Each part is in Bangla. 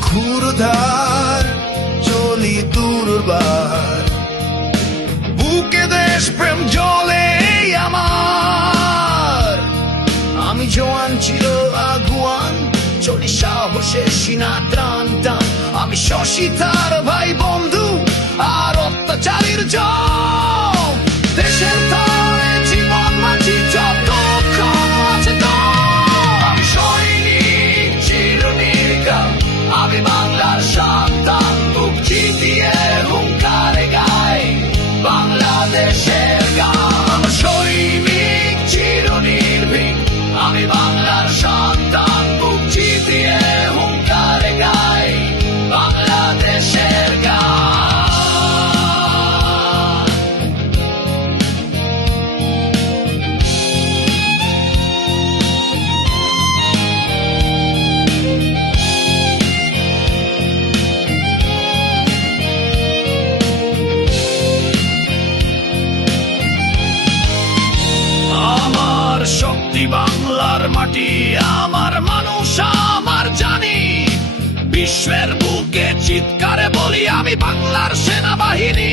ঘুরধার চলি দুর্বার। বুকে দেশ, প্রেম জলে আমার। আমি জোয়ান ছিল আগুয়ান, চলি সাহসে সিনা টান। আমি শশী, তার ভাই, বন্ধু বাংলার মাটি, আমার মানুষ, আমার জানি। বিশ্বের বুকে চিৎকারে বলি, আমি বাংলার সেনাবাহিনী।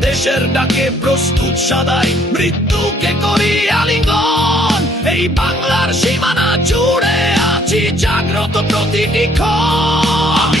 দেশের ডাকে প্রস্তুত সাদাই, মৃত্যুকে করি আলিঙ্গন। এই বাংলার সীমানা জুড়ে আছি, জাগ্রত প্রতিটি ক্ষণ আমি